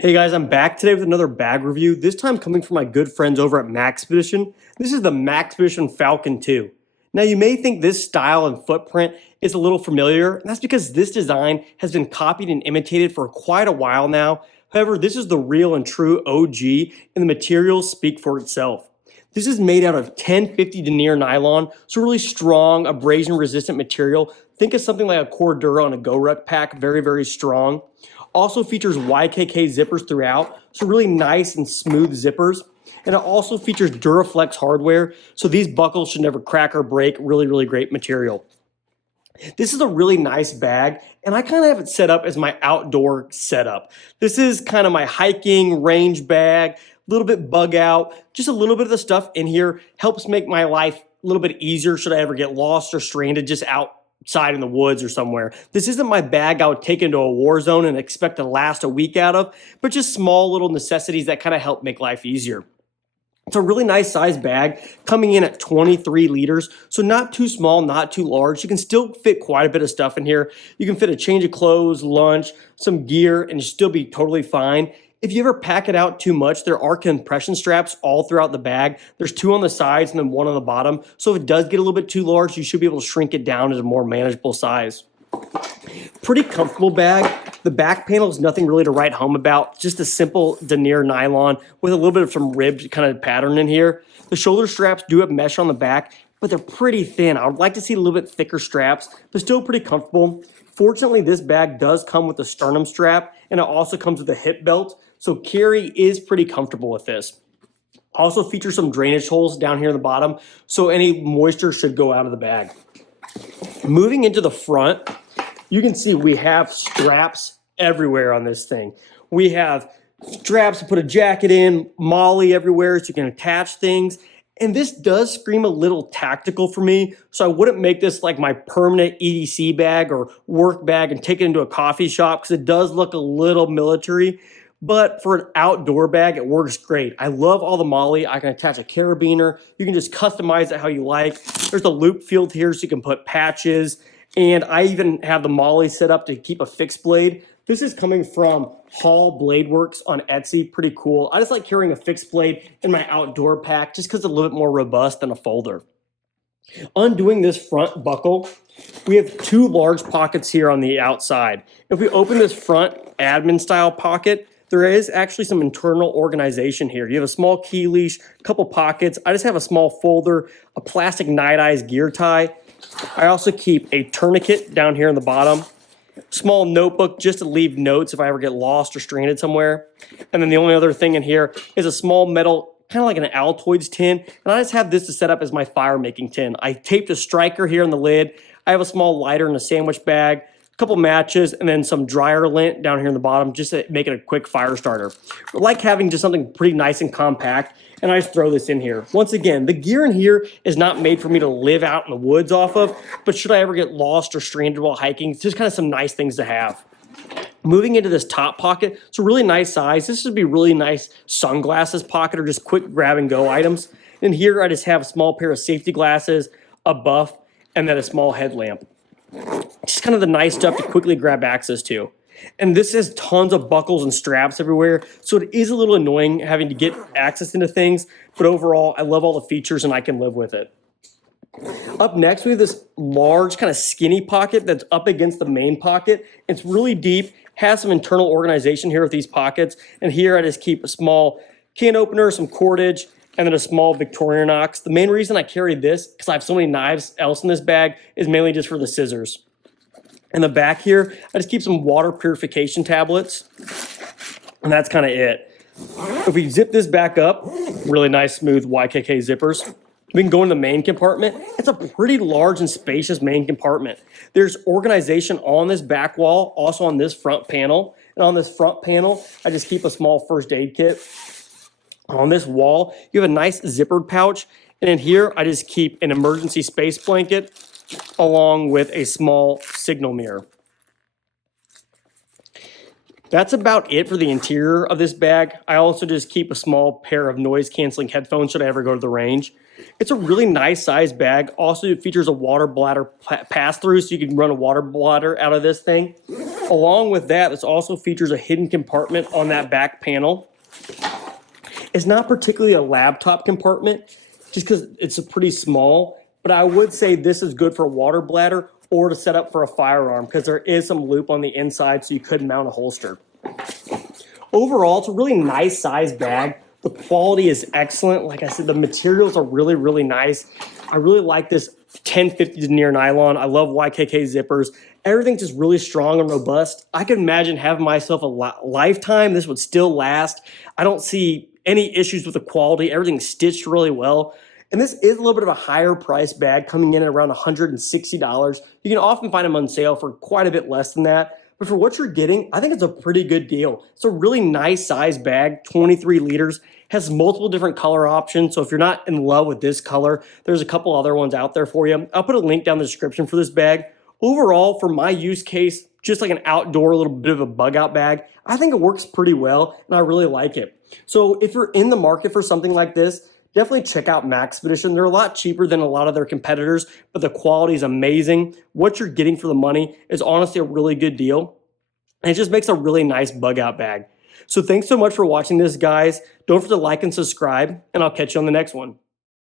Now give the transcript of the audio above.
Hey guys, I'm back today with another bag review, this time coming from my good friends over at Maxpedition. This is the Maxpedition Falcon II. Now you may think this style and footprint is a little familiar, and that's because this design has been copied and imitated for quite a while now. However, this is the real and true OG, and the materials speak for itself. This is made out of 1050 denier nylon, so really strong, abrasion resistant material. Think of something like a Cordura on a Go Ruck pack, very, very strong. Also features YKK zippers throughout, so really nice and smooth zippers. And it also features Duraflex hardware, so these buckles should never crack or break. Really, really great material. This is a really nice bag, and I kind of have it set up as my outdoor setup. This is kind of my hiking range bag, a little bit bug out, just a little bit of the stuff in here helps make my life a little bit easier should I ever get lost or stranded just outside in the woods or somewhere. This isn't my bag I would take into a war zone and expect to last a week out of, but just small little necessities that kind of help make life easier. It's a really nice size bag coming in at 23 liters, so not too small, not too large. You can still fit quite a bit of stuff in here. You can fit a change of clothes, lunch, some gear, and still be totally fine. If you ever pack it out too much, there are compression straps all throughout the bag. There's two on the sides and then one on the bottom. So if it does get a little bit too large, you should be able to shrink it down to a more manageable size. Pretty comfortable bag. The back panel is nothing really to write home about. Just a simple denier nylon with a little bit of some ribbed kind of pattern in here. The shoulder straps do have mesh on the back, but they're pretty thin. I would like to see a little bit thicker straps, but still pretty comfortable. Fortunately, this bag does come with a sternum strap, and it also comes with a hip belt, so carry is pretty comfortable with this. Also features some drainage holes down here in the bottom, so any moisture should go out of the bag. Moving into the front, you can see we have straps everywhere on this thing. We have straps to put a jacket in, MOLLE everywhere so you can attach things. And this does scream a little tactical for me, so I wouldn't make this like my permanent EDC bag or work bag and take it into a coffee shop because it does look a little military. But for an outdoor bag, it works great. I love all the MOLLE. I can attach a carabiner. You can just customize it how you like. There's a loop field here so you can put patches. And I even have the MOLLE set up to keep a fixed blade. This is coming from Hall Blade Works on Etsy. Pretty cool. I just like carrying a fixed blade in my outdoor pack just because it's a little bit more robust than a folder. Undoing this front buckle, we have two large pockets here on the outside. If we open this front admin style pocket, there is actually some internal organization here. You have a small key leash, a couple pockets. I just have a small folder, a plastic Night Eyes gear tie. I also keep a tourniquet down here in the bottom, small notebook just to leave notes if I ever get lost or stranded somewhere. And then the only other thing in here is a small metal, kind of like an Altoids tin. And I just have this to set up as my fire making tin. I taped a striker here on the lid. I have a small lighter and a sandwich bag, a couple matches, and then some dryer lint down here in the bottom just to make it a quick fire starter. I like having just something pretty nice and compact, and I just throw this in here. Once again, the gear in here is not made for me to live out in the woods off of, but should I ever get lost or stranded while hiking, it's just kind of some nice things to have. Moving into this top pocket, it's a really nice size. This would be really nice sunglasses pocket or just quick grab and go items. And here I just have a small pair of safety glasses, a buff, and then a small headlamp. Just kind of the nice stuff to quickly grab access to. And this has tons of buckles and straps everywhere, so it is a little annoying having to get access into things, but overall, I love all the features and I can live with it. Up next, we have this large kind of skinny pocket that's up against the main pocket. It's really deep, has some internal organization here with these pockets, and here I just keep a small can opener, some cordage, and then a small Victorinox. The main reason I carry this, because I have so many knives else in this bag, is mainly just for the scissors. In the back here, I just keep some water purification tablets, and that's kind of it. If we zip this back up, really nice smooth YKK zippers. We can go in the main compartment. It's a pretty large and spacious main compartment. There's organization on this back wall, also on this front panel. And on this front panel, I just keep a small first aid kit. On this wall, you have a nice zippered pouch. And in here, I just keep an emergency space blanket along with a small signal mirror. That's about it for the interior of this bag. I also just keep a small pair of noise canceling headphones should I ever go to the range. It's a really nice size bag. Also, it features a water bladder pass through so you can run a water bladder out of this thing. Along with that, this also features a hidden compartment on that back panel. It's not particularly a laptop compartment just because it's pretty small, but I would say this is good for a water bladder or to set up for a firearm because there is some loop on the inside so you could mount a holster. Overall, it's a really nice size bag. The quality is excellent. Like I said, the materials are really, really nice. I really like this 1050 denier nylon. I love YKK zippers. Everything's just really strong and robust. I can imagine having myself a lifetime. This would still last. I don't see any issues with the quality. Everything's stitched really well. And this is a little bit of a higher price bag, coming in at around $160. You can often find them on sale for quite a bit less than that. But for what you're getting, I think it's a pretty good deal. It's a really nice size bag, 23 liters, has multiple different color options. So if you're not in love with this color, there's a couple other ones out there for you. I'll put a link down in the description for this bag. Overall, for my use case, just like an outdoor little bit of a bug out bag, I think it works pretty well and I really like it. So if you're in the market for something like this, definitely check out Maxpedition. They're a lot cheaper than a lot of their competitors, but the quality is amazing. What you're getting for the money is honestly a really good deal. And it just makes a really nice bug out bag. So thanks so much for watching this, guys. Don't forget to like and subscribe, and I'll catch you on the next one.